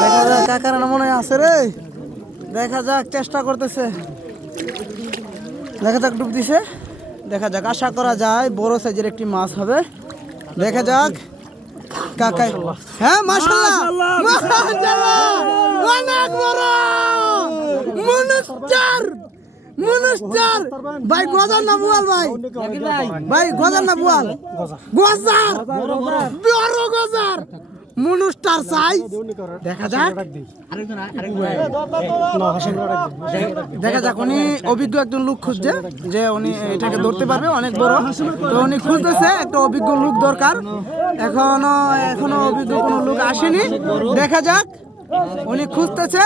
দেখা যাক কাকার মনে আছে রে দেখা যাক চেষ্টা করতেছে দেখা যাক ডুব দিছে দেখা যাক আশা করা যায় বড় সাইজের একটি মাছ হবে। দেখা যাক কাকাই। হ্যাঁ মাশাআল্লাহ। মাশাআল্লাহ। অনেক বড় মনস্টার মনস্টার ভাই, গজার না বুয়াল, ভাই। ভাই, গজার না বুয়াল। গজার! বড় গজার! মনস্টার সাইজ দেখা যাক। দেখা যাক, উনি অভিজ্ঞ একজন লোক খুঁজছে, যে উনি এটাকে ধরতে পারবে, অনেক বড়। তো উনি খুঁজতেছে, একটা অভিজ্ঞ লোক দরকার। এখনও এখনও অভিজ্ঞ কোনো লোক আসেনি। দেখা যাক, উনি খুঁজতেছে।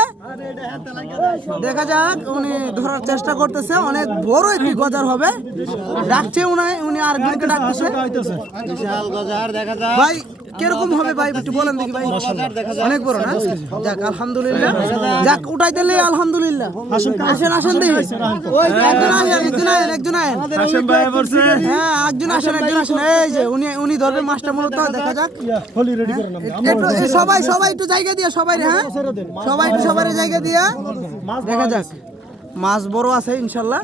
দেখা যাক উনি ধরার চেষ্টা করতেছে অনেক বড় একটি গজার হবে। ডাকছে উনি উনি আর ডাকতেছে? ভাই কীরকম হবে ভাই? একটু বলেন দেখি ভাই। অনেক বড় না? যাক আলহামদুলিল্লাহ। যাক উঠাই দিলে আলহামদুলিল্লাহ। আসেন আসেন দেখি। ওই একজন আসেন একজন আয়েন একজন আয়েন হ্যাঁ একজন আসেন একজন আসেন। এই যে উনি উনি ধরবে মাছটা মূলত দেখা যাক। সবাই সবাই একটু জায়গা দিয়ে সবাই হ্যাঁ? সবাই একটু সবার জায়গা দিয়ে দেখা যাক। মাছ বড় আছে ইনশাল্লাহ।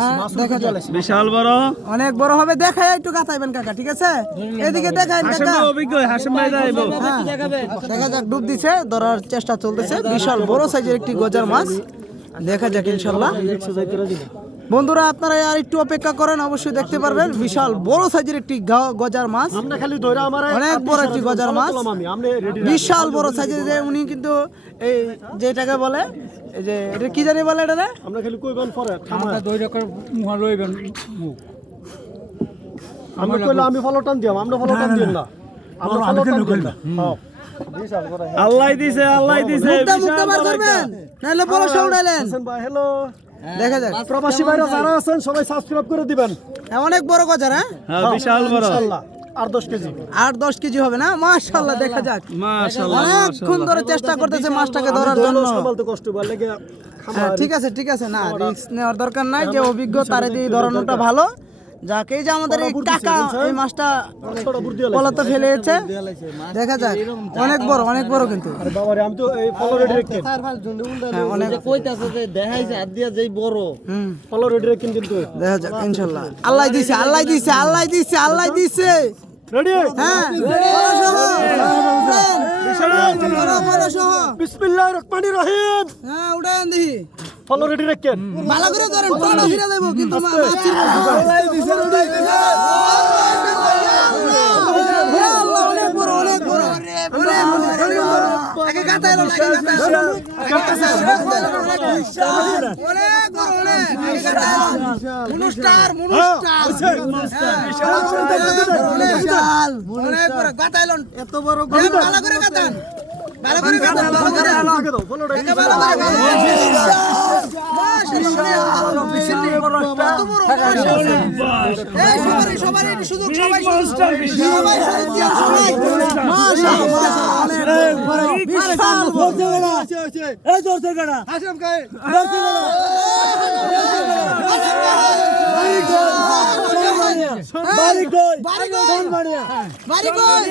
হ্যাঁ, দেখা যাক। বিশাল বড়। অনেক বড় হবে দেখাই একটু গাতাইবেন কাকা ঠিক আছে? এদিকে দেখাই কাকা। অভিজ্ঞ হাসিম ভাই যাইব। হ্যাঁ, দেখা যাক ডুব দিছে ধরার চেষ্টা চলতেছে। বিশাল বড় সাইজের একটি গজার মাছ। দেখা যাক ইনশাল্লাহ। বন্ধুরা আপনারা আর একটু অপেক্ষা করেন অবশ্যই দেখতে পারবেন বিশাল বড় সাইজের একটি গজার মাছ। খালি অনেক বড় একটি গজার মাছ। বিশাল বড় সাইজের যে উনি কিন্তু এই যেটাকে বলে যে এটা কি জানি বলে এটা আমরা খালি কইবেন পরে আমরা কইলে আমি ফলো টান দিয়াম আমরা ফলো টান দিম না। আমরা ফলো টান দিম না। হ্যাঁ। বিশাল বড়। আল্লাহ দিছে আল্লাহ দিছে করবেন নাহলে বড় ভাই হ্যালো দেখা যাক। প্রবাসী ভাইরা যারা আছেন সবাই সাবস্ক্রাইব করে দিবেন। হ্যাঁ, অনেক বড় গজার হ্যাঁ? হ্যাঁ বিশাল বড়। ইনশাআল্লাহ আর 10 কেজি। আট দশ কেজি হবে না? মাশাল্লাহ দেখা যাক। অনেকক্ষণ ধরে চেষ্টা করতেছে মাছটাকে ধরার জন্য। কষ্ট হ্যাঁ, ঠিক আছে ঠিক আছে। না রিস্ক নেওয়ার দরকার নাই যে অভিজ্ঞ তারে দিয়ে ধরানোটা ভালো। যাকে এই যে আমাদের এই কাকা এই মাছটা পলাতে ফেলেছে দেখা যাক। অনেক বড় অনেক বড় কিন্তু। আমি তো এই ফলো হ্যাঁ, অনেক দেখাইছে হাত দিয়া যেই বড়। হুম। ফলো রেডি রেখে কিন্তু দেখা যাক ইনশাল্লাহ। আল্লাহ দিছে আল্লাহ দিছে আল্লাহ দিছে আল্লাহ দিছে। রেডি হ্যাঁ বিসমিল্লাহির রহমানির রহিম হ্যাঁ উঠান দেখি। ফলো রেডি রেখে ভালো করে ধরেন পড়া ফিরে দেবো কিন্তু মা- মাছ ছিড়বো। হে আল্লাহ, বড়, অনেক বড়। অনেক বড়, আগে অনেক অনেক। মুনুস্টার, মুনুস্টার। হ্যাঁ, বিশাল, অনেক এত বড় ভালো করে গাঁথান। ভালো করে গাঁথান, ভালো করে। ফলো রেডি বড়। এই সবারই সবারই সুযোগ সবাই এই গড়া হাসিম গড়া কই বাড়ি কই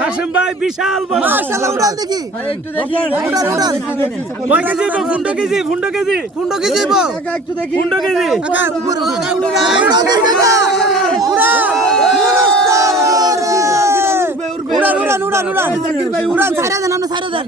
হাসিম ভাই বিশাল বড়। উড়ান দেখি। কয় কেজি ফুন্ডো কেজি ফুন্ডো কেজি। কুন্ড কি একটু দেখি। ফুন্ডো কেজি। উড়ান উড়ান উড়ান উড়ান উড়ান উড়ান। দেন আপনি ছাড়া দেন।